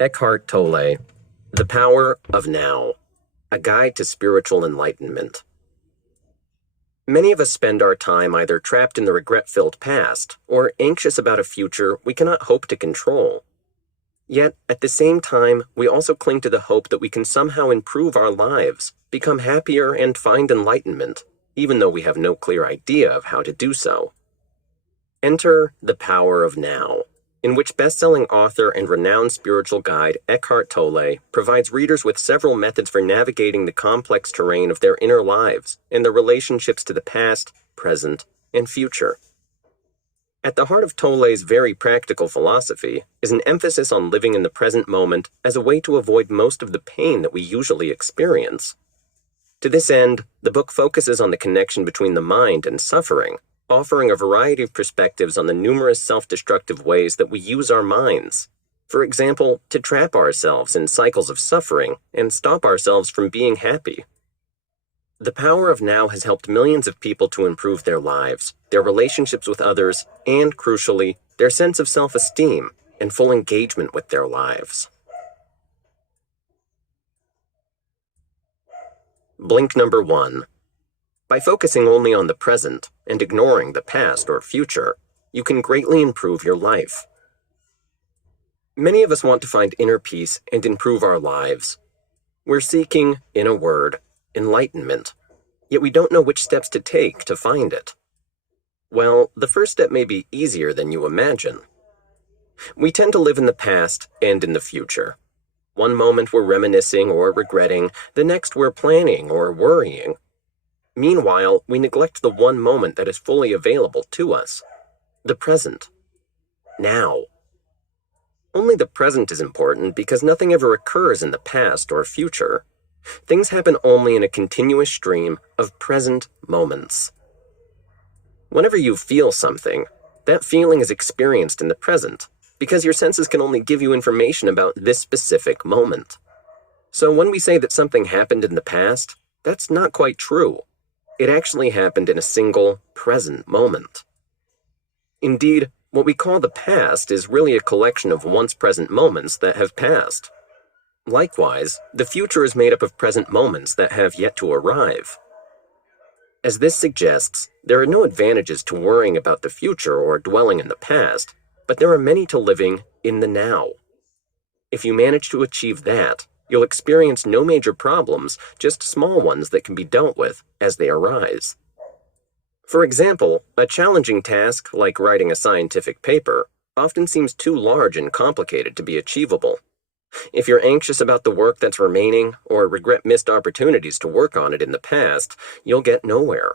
Eckhart Tolle, The Power of Now, A Guide to Spiritual Enlightenment. Many of us spend our time either trapped in the regret-filled past or anxious about a future we cannot hope to control. Yet, at the same time, we also cling to the hope that we can somehow improve our lives, become happier, and find enlightenment, even though we have no clear idea of how to do so. Enter The Power of Now, in which best-selling author and renowned spiritual guide Eckhart Tolle provides readers with several methods for navigating the complex terrain of their inner lives and their relationships to the past, present, and future. At the heart of Tolle's very practical philosophy is an emphasis on living in the present moment as a way to avoid most of the pain that we usually experience. To this end, the book focuses on the connection between the mind and suffering, offering a variety of perspectives on the numerous self-destructive ways that we use our minds. For example, to trap ourselves in cycles of suffering and stop ourselves from being happy. The Power of Now has helped millions of people to improve their lives, their relationships with others, and, crucially, their sense of self-esteem and full engagement with their lives. Blink number 1. By focusing only on the present and ignoring the past or future, you can greatly improve your life. Many of us want to find inner peace and improve our lives. We're seeking, in a word, enlightenment, yet we don't know which steps to take to find it. Well, the first step may be easier than you imagine. We tend to live in the past and in the future. One moment we're reminiscing or regretting, the next we're planning or worrying. Meanwhile, we neglect the one moment that is fully available to us, the present, now. Only the present is important because nothing ever occurs in the past or future. Things happen only in a continuous stream of present moments. Whenever you feel something, that feeling is experienced in the present, because your senses can only give you information about this specific moment. So when we say that something happened in the past, that's not quite true. It actually happened in a single, present moment. Indeed, what we call the past is really a collection of once-present moments that have passed. Likewise, the future is made up of present moments that have yet to arrive. As this suggests, there are no advantages to worrying about the future or dwelling in the past, but there are many to living in the now. If you manage to achieve that, you'll experience no major problems, just small ones that can be dealt with as they arise. For example, a challenging task like writing a scientific paper often seems too large and complicated to be achievable. If you're anxious about the work that's remaining or regret missed opportunities to work on it in the past, you'll get nowhere.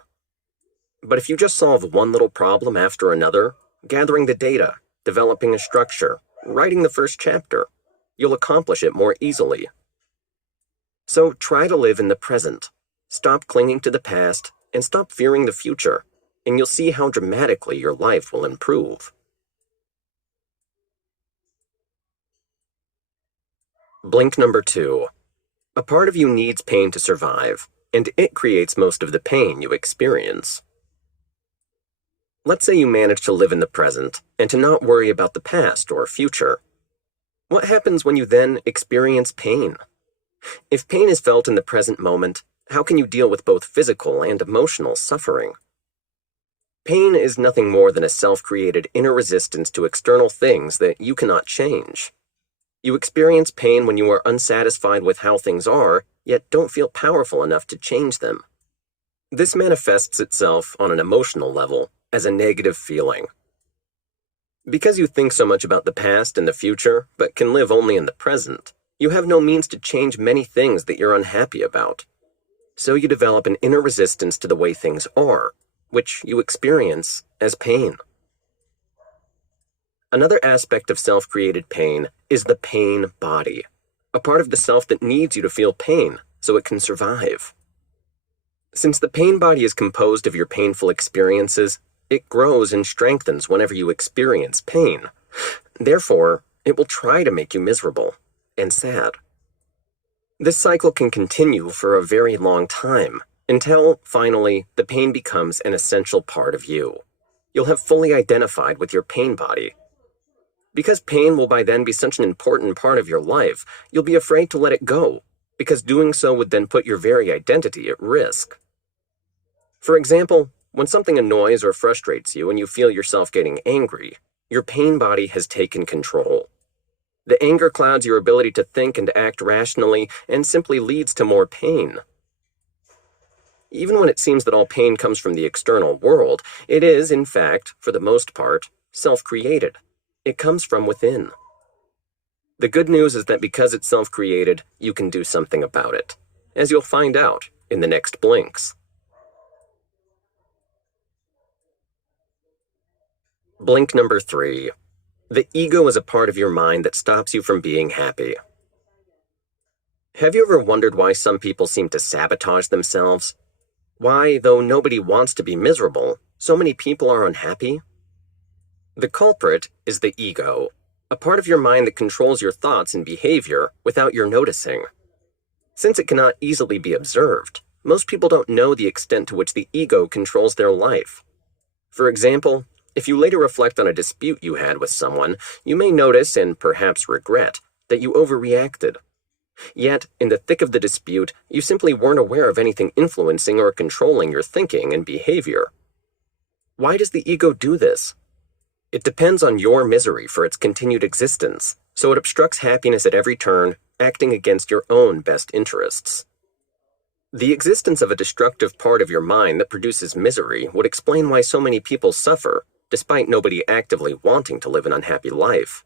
But if you just solve one little problem after another, gathering the data, developing a structure, writing the first chapter, you'll accomplish it more easily. So try to live in the present. Stop clinging to the past and stop fearing the future, and you'll see how dramatically your life will improve. Blink number 2. A part of you needs pain to survive, and it creates most of the pain you experience. Let's say you manage to live in the present and to not worry about the past or future. What happens when you then experience pain? If pain is felt in the present moment, how can you deal with both physical and emotional suffering? Pain is nothing more than a self-created inner resistance to external things that you cannot change. You experience pain when you are unsatisfied with how things are, yet don't feel powerful enough to change them. This manifests itself on an emotional level as a negative feeling. Because you think so much about the past and the future, but can live only in the present, you have no means to change many things that you're unhappy about. So you develop an inner resistance to the way things are, which you experience as pain. Another aspect of self-created pain is the pain body, a part of the self that needs you to feel pain so it can survive. Since the pain body is composed of your painful experiences, it grows and strengthens whenever you experience pain. Therefore, it will try to make you miserable and sad. This cycle can continue for a very long time, until, finally, the pain becomes an essential part of you. You'll have fully identified with your pain body. Because pain will by then be such an important part of your life, you'll be afraid to let it go, because doing so would then put your very identity at risk. For example, when something annoys or frustrates you and you feel yourself getting angry, your pain body has taken control. The anger clouds your ability to think and act rationally and simply leads to more pain. Even when it seems that all pain comes from the external world, it is, in fact, for the most part, self-created. It comes from within. The good news is that because it's self-created, you can do something about it, as you'll find out in the next blinks. Blink number 3. The ego is a part of your mind that stops you from being happy. Have you ever wondered why some people seem to sabotage themselves? Why, though nobody wants to be miserable, so many people are unhappy? The culprit is the ego, a part of your mind that controls your thoughts and behavior without your noticing. Since it cannot easily be observed, most people don't know the extent to which the ego controls their life. For example, if you later reflect on a dispute you had with someone, you may notice and perhaps regret that you overreacted. Yet, in the thick of the dispute, you simply weren't aware of anything influencing or controlling your thinking and behavior. Why does the ego do this? It depends on your misery for its continued existence, so it obstructs happiness at every turn, acting against your own best interests. The existence of a destructive part of your mind that produces misery would explain why so many people suffer, despite nobody actively wanting to live an unhappy life.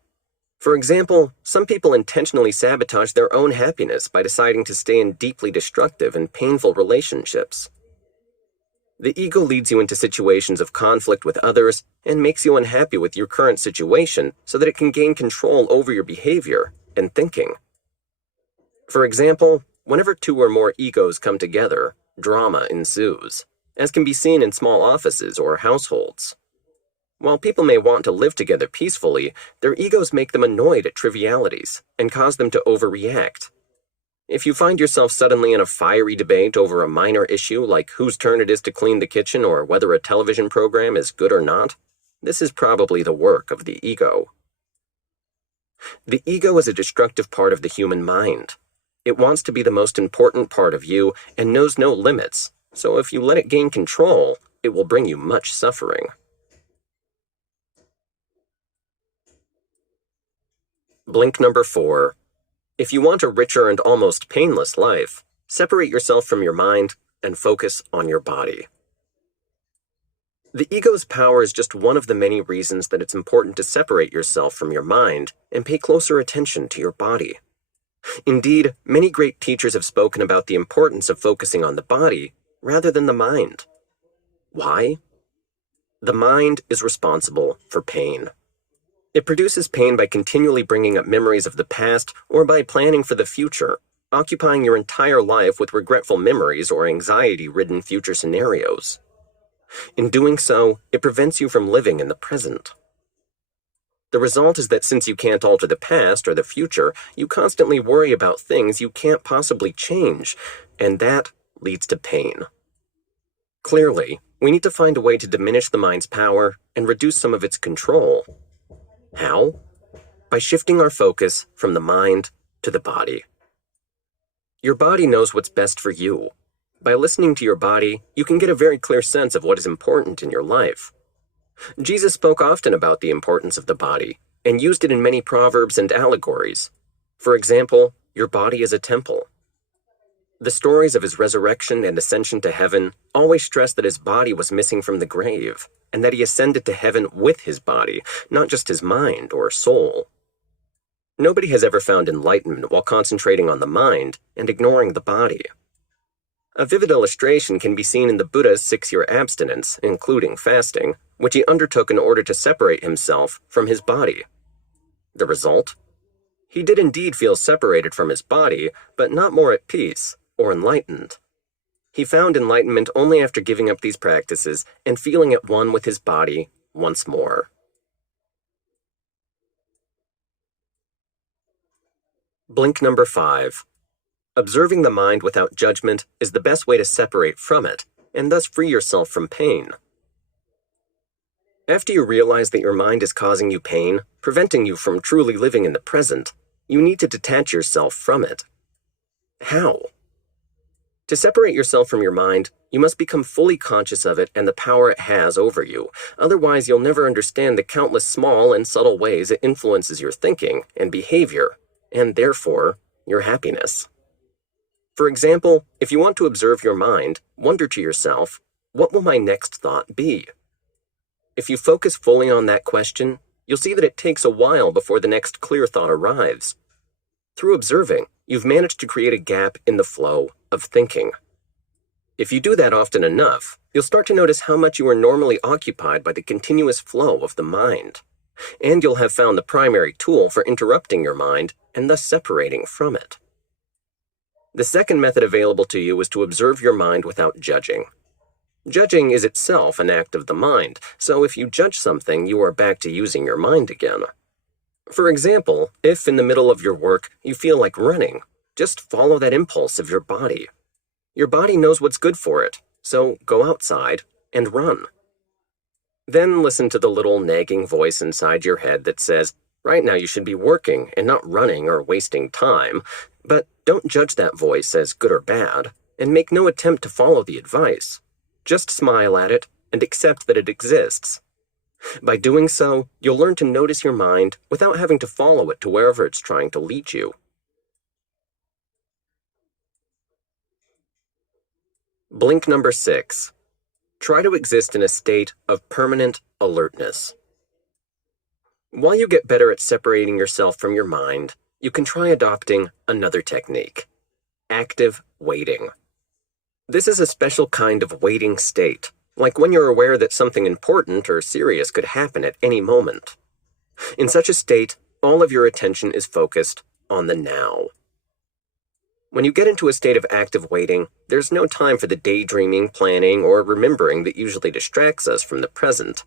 For example, some people intentionally sabotage their own happiness by deciding to stay in deeply destructive and painful relationships. The ego leads you into situations of conflict with others and makes you unhappy with your current situation so that it can gain control over your behavior and thinking. For example, whenever 2 or more egos come together, drama ensues, as can be seen in small offices or households. While people may want to live together peacefully, their egos make them annoyed at trivialities and cause them to overreact. If you find yourself suddenly in a fiery debate over a minor issue like whose turn it is to clean the kitchen or whether a television program is good or not, this is probably the work of the ego. The ego is a destructive part of the human mind. It wants to be the most important part of you and knows no limits, so if you let it gain control, it will bring you much suffering. Blink number 4. If you want a richer and almost painless life, separate yourself from your mind and focus on your body. The ego's power is just one of the many reasons that it's important to separate yourself from your mind and pay closer attention to your body. Indeed, many great teachers have spoken about the importance of focusing on the body rather than the mind. Why? The mind is responsible for pain. It produces pain by continually bringing up memories of the past or by planning for the future, occupying your entire life with regretful memories or anxiety-ridden future scenarios. In doing so, it prevents you from living in the present. The result is that since you can't alter the past or the future, you constantly worry about things you can't possibly change, and that leads to pain. Clearly, we need to find a way to diminish the mind's power and reduce some of its control. How? By shifting our focus from the mind to the body. Your body knows what's best for you. By listening to your body, you can get a very clear sense of what is important in your life. Jesus spoke often about the importance of the body and used it in many proverbs and allegories. For example, your body is a temple. The stories of his resurrection and ascension to heaven always stress that his body was missing from the grave, and that he ascended to heaven with his body, not just his mind or soul. Nobody has ever found enlightenment while concentrating on the mind and ignoring the body. A vivid illustration can be seen in the Buddha's 6-year abstinence, including fasting, which he undertook in order to separate himself from his body. The result? He did indeed feel separated from his body, but not more at peace or enlightened. He found enlightenment only after giving up these practices and feeling at one with his body once more. Blink number 5. Observing the mind without judgment is the best way to separate from it, and thus free yourself from pain. After you realize that your mind is causing you pain, preventing you from truly living in the present, you need to detach yourself from it. How? To separate yourself from your mind, you must become fully conscious of it and the power it has over you. Otherwise, you'll never understand the countless small and subtle ways it influences your thinking and behavior, and therefore, your happiness. For example, if you want to observe your mind, wonder to yourself, what will my next thought be? If you focus fully on that question, you'll see that it takes a while before the next clear thought arrives. Through observing, you've managed to create a gap in the flow of thinking. If you do that often enough, you'll start to notice how much you are normally occupied by the continuous flow of the mind, and you'll have found the primary tool for interrupting your mind and thus separating from it. The second method available to you is to observe your mind without judging. Judging is itself an act of the mind, so if you judge something, you are back to using your mind again. For example, if in the middle of your work you feel like running, just follow that impulse of your body. Your body knows what's good for it, so go outside and run. Then listen to the little nagging voice inside your head that says, right now you should be working and not running or wasting time, but don't judge that voice as good or bad, and make no attempt to follow the advice. Just smile at it and accept that it exists. By doing so, you'll learn to notice your mind without having to follow it to wherever it's trying to lead you. Blink number 6. Try to exist in a state of permanent alertness. While you get better at separating yourself from your mind, you can try adopting another technique: active waiting. This is a special kind of waiting state, like when you're aware that something important or serious could happen at any moment. In such a state, all of your attention is focused on the now. When you get into a state of active waiting, there's no time for the daydreaming, planning, or remembering that usually distracts us from the present.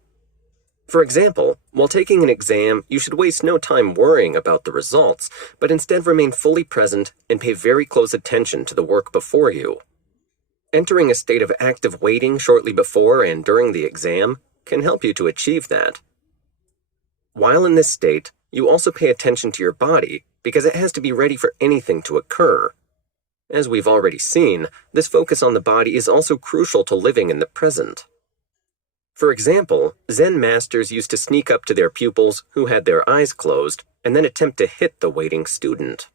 For example, while taking an exam, you should waste no time worrying about the results, but instead remain fully present and pay very close attention to the work before you. Entering a state of active waiting shortly before and during the exam can help you to achieve that. While in this state, you also pay attention to your body because it has to be ready for anything to occur. As we've already seen, this focus on the body is also crucial to living in the present. For example, Zen masters used to sneak up to their pupils who had their eyes closed and then attempt to hit the waiting student.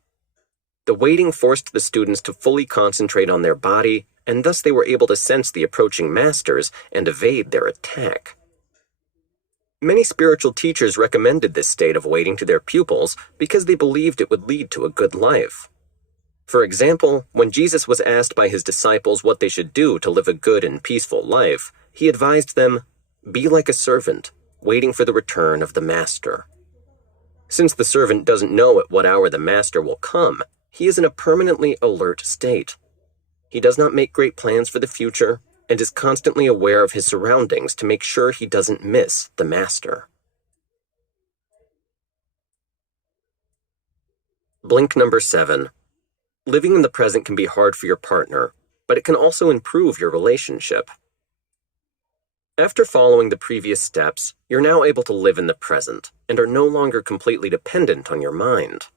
The waiting forced the students to fully concentrate on their body, and thus they were able to sense the approaching masters and evade their attack. Many spiritual teachers recommended this state of waiting to their pupils because they believed it would lead to a good life. For example, when Jesus was asked by his disciples what they should do to live a good and peaceful life, he advised them, "Be like a servant, waiting for the return of the master." Since the servant doesn't know at what hour the master will come, he is in a permanently alert state. He does not make great plans for the future and is constantly aware of his surroundings to make sure he doesn't miss the master. Blink number 7. Living in the present can be hard for your partner, but it can also improve your relationship. After following the previous steps, you're now able to live in the present and are no longer completely dependent on your mind.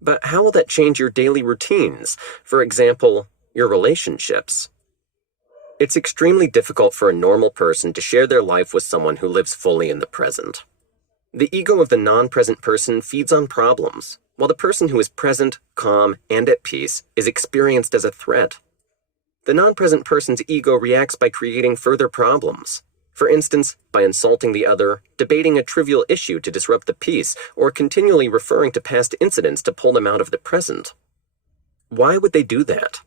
But how will that change your daily routines? For example, your relationships. It's extremely difficult for a normal person to share their life with someone who lives fully in the present. The ego of the non-present person feeds on problems, while the person who is present, calm, and at peace is experienced as a threat. The non-present person's ego reacts by creating further problems. For instance, by insulting the other, debating a trivial issue to disrupt the peace, or continually referring to past incidents to pull them out of the present. Why would they do that?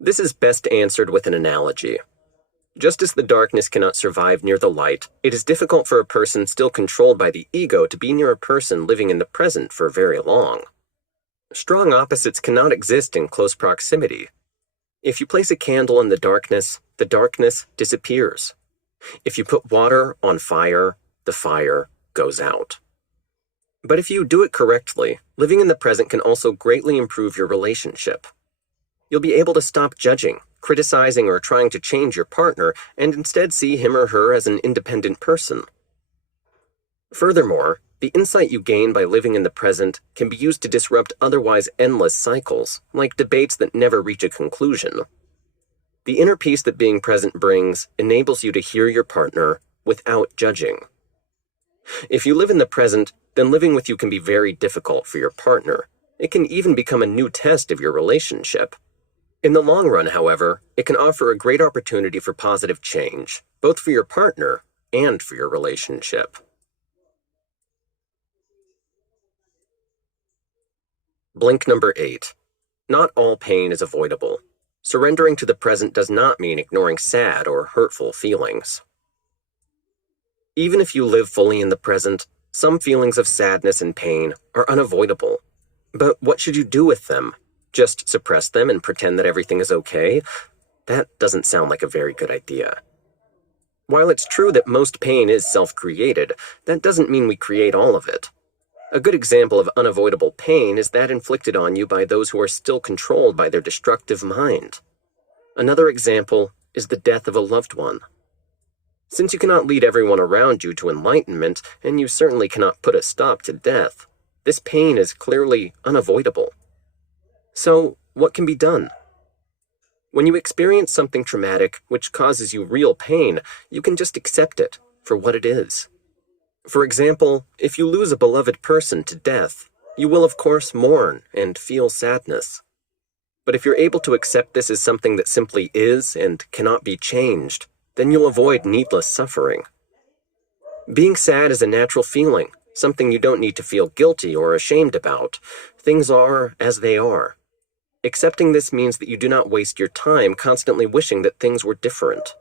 This is best answered with an analogy. Just as the darkness cannot survive near the light, it is difficult for a person still controlled by the ego to be near a person living in the present for very long. Strong opposites cannot exist in close proximity. If you place a candle in the darkness disappears. If you put water on fire, the fire goes out. But if you do it correctly, living in the present can also greatly improve your relationship. You'll be able to stop judging, criticizing or trying to change your partner, and instead see him or her as an independent person. Furthermore, the insight you gain by living in the present can be used to disrupt otherwise endless cycles, like debates that never reach a conclusion. The inner peace that being present brings enables you to hear your partner without judging. If you live in the present, then living with you can be very difficult for your partner. It can even become a new test of your relationship. In the long run, however, it can offer a great opportunity for positive change, both for your partner and for your relationship. Blink number 8. Not all pain is avoidable. Surrendering to the present does not mean ignoring sad or hurtful feelings. Even if you live fully in the present, some feelings of sadness and pain are unavoidable. But what should you do with them? Just suppress them and pretend that everything is okay? That doesn't sound like a very good idea. While it's true that most pain is self-created, that doesn't mean we create all of it. A good example of unavoidable pain is that inflicted on you by those who are still controlled by their destructive mind. Another example is the death of a loved one. Since you cannot lead everyone around you to enlightenment, and you certainly cannot put a stop to death, this pain is clearly unavoidable. So, what can be done? When you experience something traumatic which causes you real pain, you can just accept it for what it is. For example, if you lose a beloved person to death, you will of course mourn and feel sadness. But if you're able to accept this as something that simply is and cannot be changed, then you'll avoid needless suffering. Being sad is a natural feeling, something you don't need to feel guilty or ashamed about. Things are as they are. Accepting this means that you do not waste your time constantly wishing that things were different.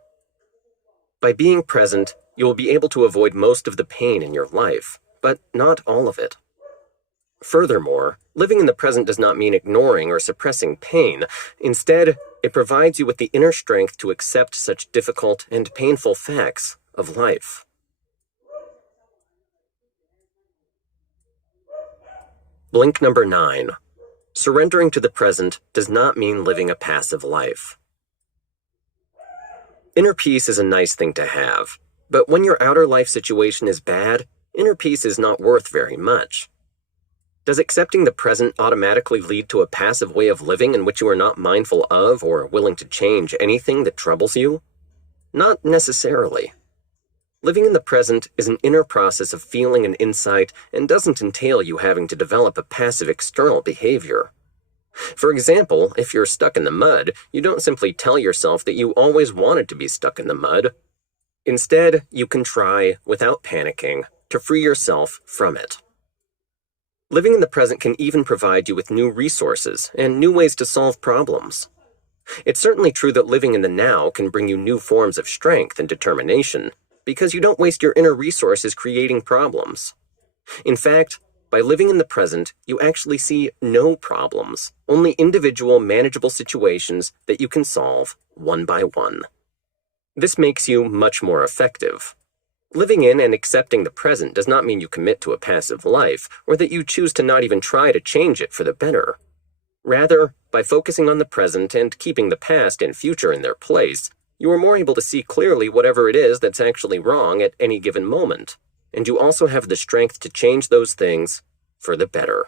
By being present, you will be able to avoid most of the pain in your life, but not all of it. Furthermore, living in the present does not mean ignoring or suppressing pain. Instead, it provides you with the inner strength to accept such difficult and painful facts of life. Blink number 9. Surrendering to the present does not mean living a passive life. Inner peace is a nice thing to have, but when your outer life situation is bad, inner peace is not worth very much. Does accepting the present automatically lead to a passive way of living in which you are not mindful of or willing to change anything that troubles you? Not necessarily. Living in the present is an inner process of feeling and insight and doesn't entail you having to develop a passive external behavior. For example, if you're stuck in the mud, you don't simply tell yourself that you always wanted to be stuck in the mud. Instead, you can try, without panicking, to free yourself from it. Living in the present can even provide you with new resources and new ways to solve problems. It's certainly true that living in the now can bring you new forms of strength and determination, because you don't waste your inner resources creating problems. In fact, by living in the present, you actually see no problems, only individual, manageable situations that you can solve one by one. This makes you much more effective. Living in and accepting the present does not mean you commit to a passive life, or that you choose to not even try to change it for the better. Rather, by focusing on the present and keeping the past and future in their place, you are more able to see clearly whatever it is that's actually wrong at any given moment, and you also have the strength to change those things for the better.